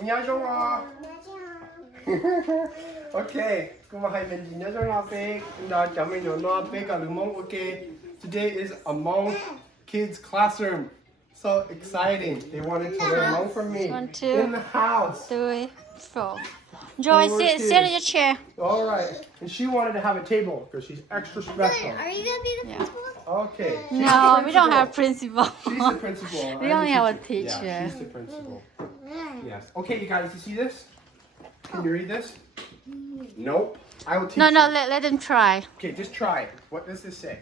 nhớ giống Okay, come on, mình nhớ giống nó big. Đó chấm mình nó big ở Hmong. Okay, today is a Hmong kids classroom. So exciting! They wanted to learn Hmong from me 1, 2, in the house. 3, 4. Joy, sit in your chair. All right, and she wanted to have a table because she's extra special. Are you gonna be the principal? Okay. she's No, the we don't have principal. principal. She's the principal. We I'm only the have a teacher. teacher. Yeah, she's the principal. Yes. Okay, you guys, you see this? Can you read this? Nope. I will teach No, you. let them try. Okay, just try. What does this say?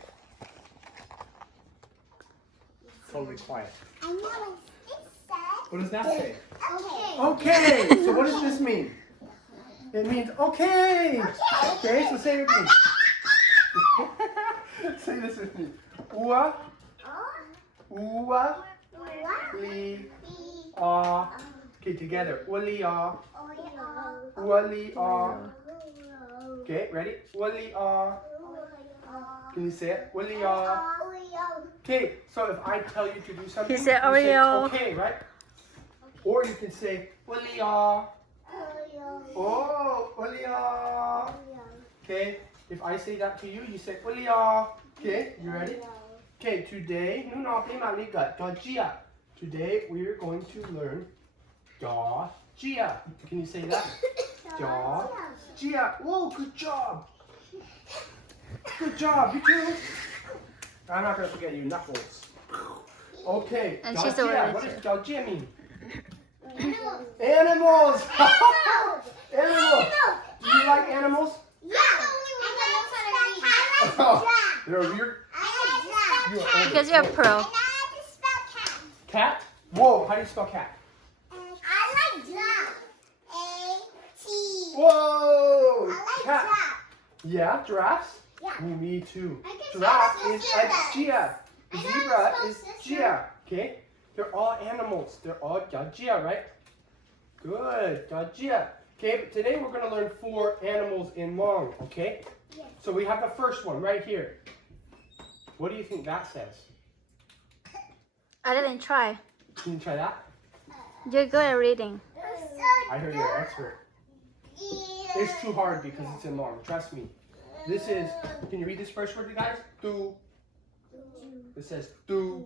Totally quiet. I know what it said. What does that say? Okay. Okay. So what does this mean? It means okay. Okay, so say it with me. Say this with me. Ua, ua, li, ah. Okay, together. Uli, ah. Uli, ah. Okay, ready? Uli, ah. Can you say it? Uli, ah. Okay, so if I tell you to do something, He said you say Oreo. okay, right? Or you can say Uli, ah. Oh, Uli, ah. Okay, if I say that to you, you say Uli, ah. Okay, you ready? Okay, today, today we're going to learn Gia. Can you say that? Gia. Whoa, good job. Good job, you too. I'm not going to forget you, Knuckles. Okay, And she's Gia. already What does Gia mean? Animals. Animals. Animals. Do you like animals? You're weird. Because you're a pro. Cat? Whoa, how do you spell cat? Whoa! Cat. Yeah, giraffes? Yeah. Ooh, me too. I can Giraffe say is sister. a Gia. I know, Zebra so is sister. Gia. Okay? They're all animals. They're all Gia, right? Good. Gia. Okay, but today we're going to learn 4 animals in Hmong, okay? Yes. So we have the first one right here. What do you think that says? I didn't try. Can you try that? You're good at reading. I heard you're an expert. It's too hard because it's in Hmong. Trust me. This is, can you read this first word, you guys? Tu. It says tu.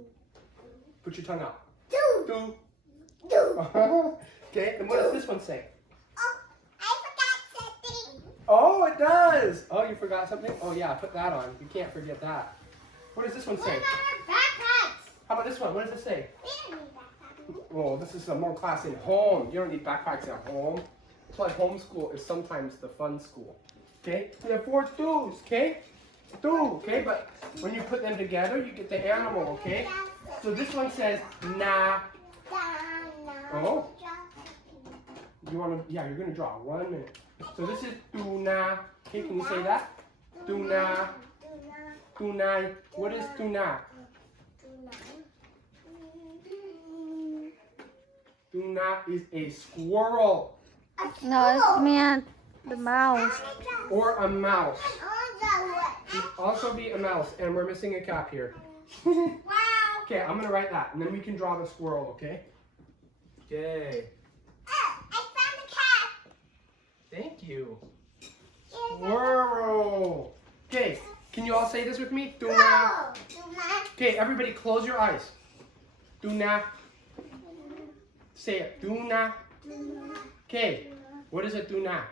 Put your tongue out. Tu. Okay, and what does this one say? Oh, it does. Oh, you forgot something? Oh, yeah, put that on. You can't forget that. What does this one say? How about this one? What does it say? Oh, this is a more class in home. You don't need backpacks at home. That's why homeschool is sometimes the fun school. Okay? We have 4 do's, okay? Do, okay? But when you put them together, you get the animal, okay? So this one says na. Oh. You want to, yeah, you're going to draw. 1 minute. So this is tuna. Okay, can you say that? Tuna. Tuna. What is tuna? Tuna is a squirrel No, it's me, the mouse. or a mouse. Could also be a mouse, and we're missing a cap here. Okay, I'm gonna write that, and then we can draw the squirrel. Okay. Okay. Thank you. Squirrel. Okay. Can you all say this with me? Tuna. Okay, everybody, close your eyes. Tuna. Say it. Tuna. Okay. What is a tuna?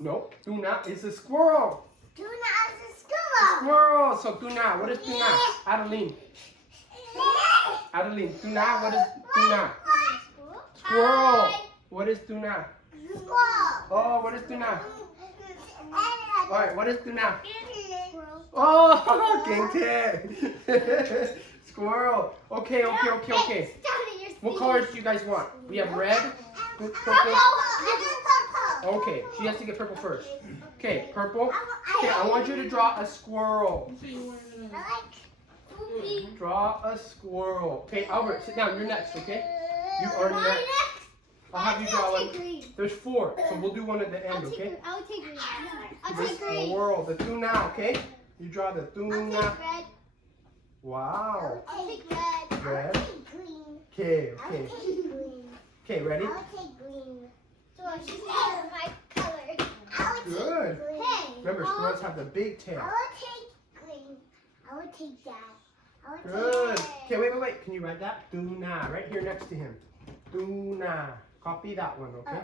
No. Tuna is a squirrel. Squirrel. So tuna. What is tuna? Adeline. Adeline. Tuna. What is tuna? Squirrel. What is tuna? Oh, what is tuna? All right. What is tuna? Oh, king Squirrel. Okay. What colors do you guys want? We have red, purple. Okay, she has to get purple first. Okay, purple. Okay, I want you to draw a squirrel. Draw a squirrel. Okay, Albert, sit down. You're next, okay? You are next. I'll have you draw one. There's 4, so we'll do one at the end, okay? I'll take green. I'll The take green. squirrel, the tuna, okay? You draw the I'll tuna. take red. Wow. I'll take red. Red. I'll take green. Okay, I'll okay. take green. Okay, ready? I would take green. So she's not my color. I would Good. take green. Remember, squirrels have the big tail. I would take green. I would take that. I would Good. take Okay, wait. Can you write that? Tuna, right here next to him. Tuna. Copy that one, okay?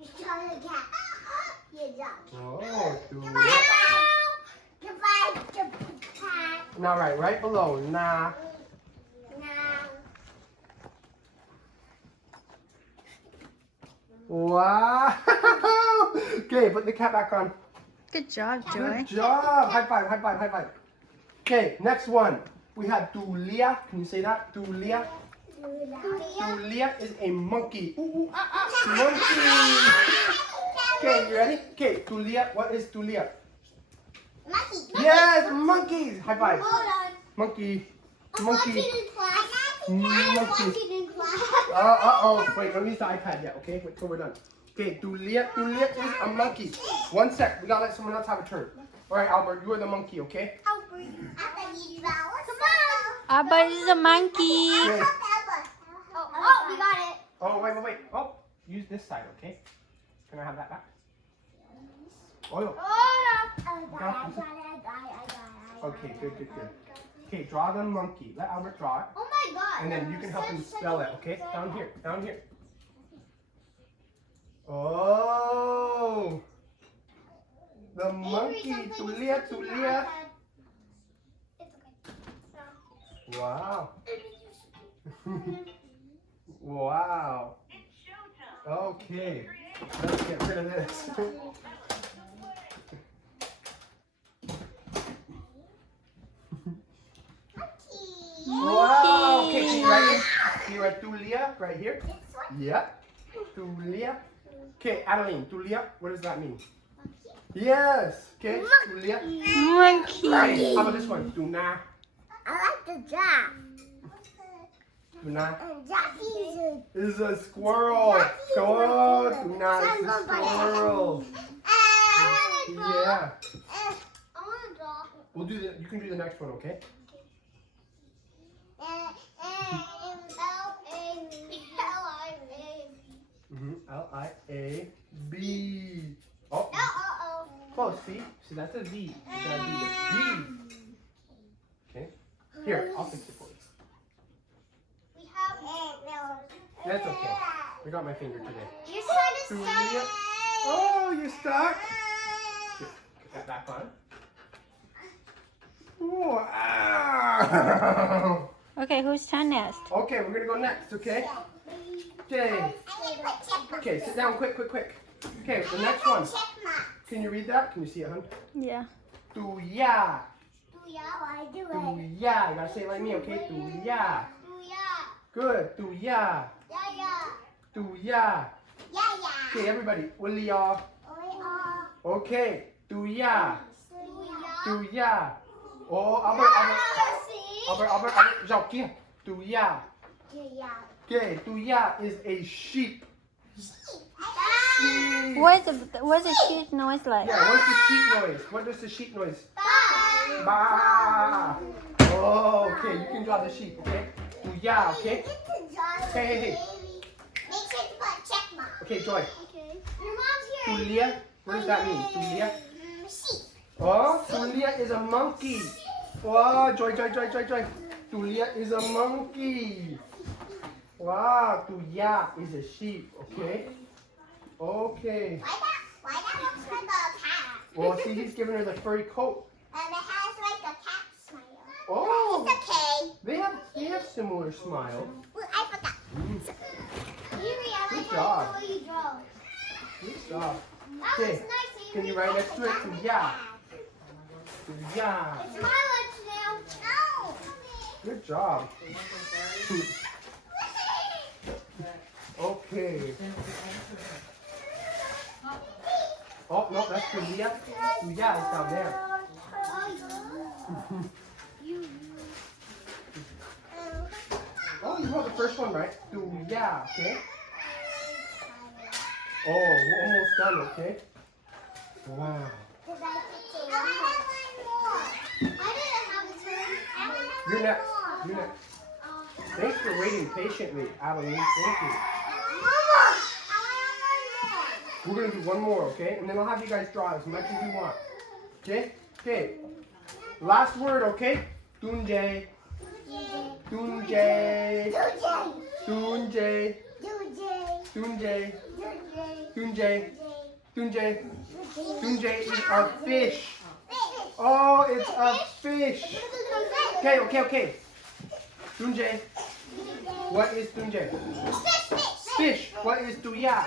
You try the cat. You don't. Oh, tuna. Goodbye, cat. Now right below. Na. Now. Wow. Okay, put the cap back on. Good job, Joy. Good job. High five. Okay, next one. We have Tulia. Can you say that? Tulia. Tulia is a monkey. Ooh, monkey. Okay, you ready? Okay, Tulia. What is Tulia? Monkey. Yes, monkeys. High five. Hold on. Monkey. I'm Monkey. watching in class. Monkey. I'm watching in class. Oh. Wait, don't use the iPad yet, okay? Wait till we're done. Okay, Tulia is a monkey. One sec. We gotta let someone else have a turn. All right, Albert, you are the monkey, okay? Come on. Abba is a monkey. Okay. Oh, we got it. Oh, wait. Oh, use this side, okay? Can I have that back? Oh, no. I got it. Okay, good. Okay, draw the monkey. Let Albert draw it. Oh my god. And then you can help him spell it, okay? Down here. Oh! The monkey, Tulia. It's okay. Wow. Wow. Okay. Let's get rid of this. Wow. Okay, can you write it? Can you write Tulia right here? Yeah. Tulia. Okay, Adeline, Tulia, what does that mean? Yes. Okay, Tulia. Monkey. Right. How about this one? Tuna. I like the giraffe. Tuna Jackie's is a squirrel. Oh, Tuna is a squirrel. Yeah. I want to draw. We'll do the. You can do the next one, okay? Liab. Oh, close. See, that's a V. You gotta do the V. Okay. Here, I'll fix it for you. We have That's okay. I got my finger today. Your son is Tulia. stuck. Oh, you're stuck. Here, put that back on. Wow. Okay, whose turn next? Okay, we're gonna go next. Okay. Okay. Okay, sit down, quick. Okay, the next one. Can you read that? Can you see it, hon? Yeah. Tuya. I do it. Tuya. You gotta say it like me, okay? Tuya. Good. Tuya. Tuya. Okay, everybody. Ulia. Okay. Tuya. Tuya. Oh, Albert. Jacques. Tuya. Okay, Tuya is a sheep. Sheep. What's the sheep noise like? Yeah, what's the sheep noise? What does the sheep noise? Ba. Oh, okay, you can draw the sheep, okay? Tuya, okay? Hey. Make sure to put check mark. Okay, Joy. Okay. Your mom's here. Tulia, what does that mean? Tulia? Sheep. Oh, Tulia is a monkey. Oh, Joy. Tulia is a monkey. Wow, Tuya is a sheep, okay? Okay. Why that looks like a cat? Well, see, he's giving her the furry coat. And it has like a cat smile. Oh, It's okay. they have similar smiles. Well, I forgot. Yuri, I Good like job. how you draw. Good job. That Okay, was nice. can you Yuri. write next to it? Tuya. Tuya. It's my lunch now. No. Good job. Okay. Oh, no, that's Tuya. Tuya is down there. Oh, you wrote the first one right. Tuya, okay? Oh, we're almost done, okay? Wow. I have one more. I didn't have a turn. You're next. Thanks for waiting patiently, Adeline. Thank you. Mom, We're gonna do one more, okay? And then I'll have you guys draw as much as you want. Okay? Okay. Last word, okay? Dunjay. Dunjay. Dunjay. Dunjay. Dunjay. Dunjay. Dunjay is a fish. Oh, it's a fish. Okay. Dunjay. What is Dunjay? Fish. What is Duya?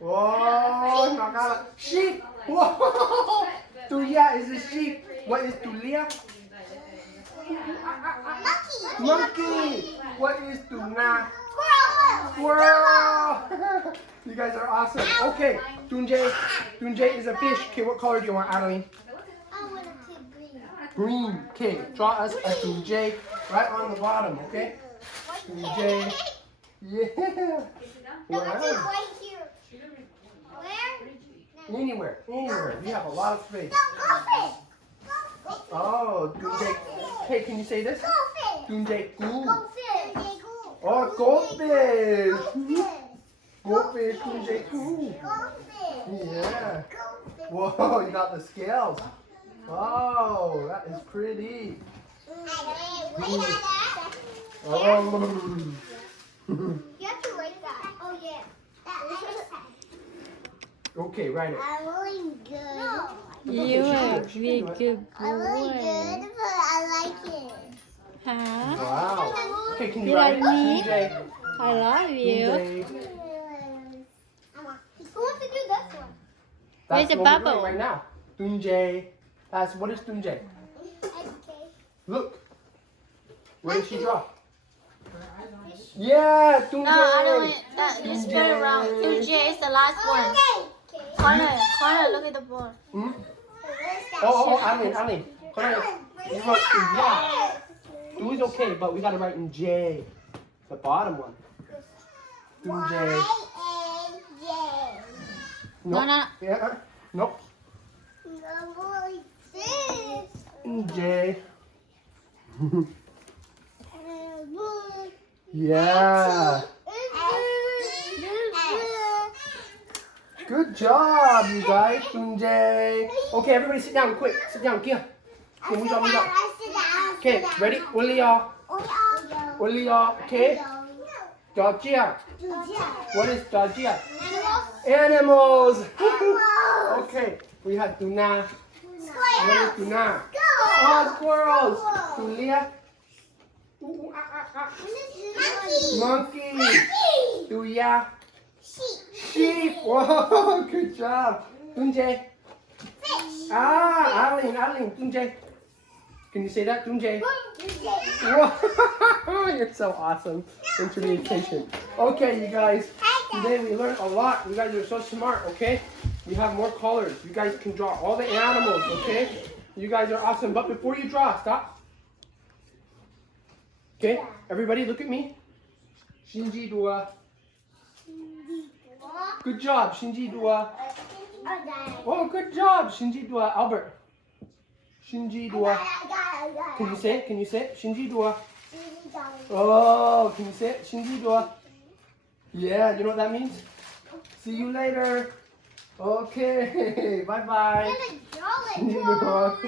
Oh, Nagala. Sheep. Whoa. Duya is a sheep. What is Dulia? Monkey. What is Duna? Squirrel. You guys are awesome. Okay, Dunjay. Dunjay is a fish. Okay, what color do you want, Adeline? I want it to green. Green. Okay, draw us a Dunjay right on the bottom, okay? Dunjay. Yeah. No, Wow. it's right here. Where? Anywhere. We have a lot of space. Go fish. Oh, Dunjay. Hey, can you say this? Go fish. Dunjay. Go fish. Oh, goldfish. Go Goldfish, Dunjay. fish. Yeah. Go fish. Whoa, you got the scales. Oh, that is pretty. Oh. You have to write that. Oh, yeah. Okay, write it. I'm really good. No. You are very good I'm really boy. good, but I like it. Huh? Wow. Okay, can you You write like it? me? Dunjay. I love you. Dunjay. Who wants to do this one? That's Where's the what we're doing bubble? right now. Dunjay. What is Dunjay? Okay. Look. Where did she draw? Yeah, Dunjay. No, I don't want that. Just put it around. J is the last one. Okay. Corner, look at the board. Hmm? Where's that Oh, Adeline. Come on. You wrote yeah. Do is okay, but we gotta write in J. The bottom one. Dunjay. Y-A-J. No, no. Yeah. Nope. Number like this. J. Number Yeah. Good job, you guys. Dunjay. Okay, everybody sit down quick. Sit down. Kia. Okay, move on. Okay, ready? Ulia. Ulia. Okay. Dojia. What is Dojia? Animals. Okay, we have Duna. What is Duna? Oh, squirrels. Dulia. Monkey. Duya. Sheep. Whoa, good job. Dunjay. Adeline. Dunjay. Can you say that? Dunjay. Whoa, you're so awesome. Thanks for being patient. Okay, you guys. Today we learned a lot. You guys are so smart, okay? We have more colors. You guys can draw all the animals, okay? You guys are awesome. But before you draw, stop. Okay, everybody look at me. Shinji Dua. Good job, Shinji Dua. Oh, good job, Shinji Dua. Albert. Shinji Dua. Can you say it? Can you say it? Shinji Dua. Oh, can you say it? Shinji Dua. Yeah, you know what that means? See you later. Okay, bye-bye. Shinji Dua.